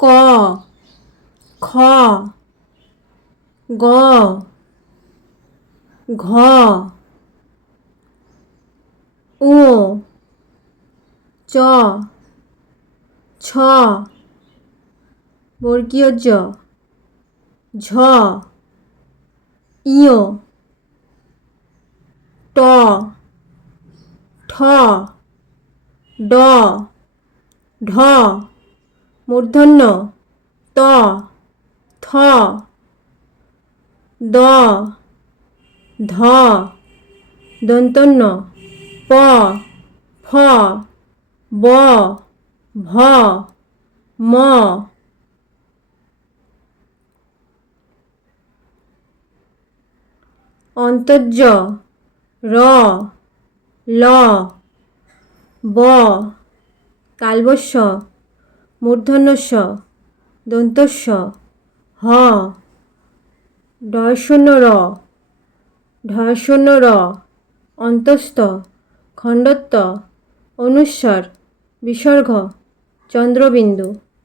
ক, খ, গ, ঘ, ঙ, চ, ছ, বর্গীয় জ, ঝ, ইয়, ট, ঠ, ড, ঢ, মূর্ধন্য ত, থ, দ, ধ, দন্তন্য প, ফ, ব, ভ, ম, অন্তর্জ র, ল, ব, তালবস্য মূর্ধন্যস্য দন্তস্য হ, ঢয়শূন্য র, ঢয়শূন্য র, অন্তস্থ খণ্ডত্ব অনুস্বার বিসর্গ চন্দ্রবিন্দু।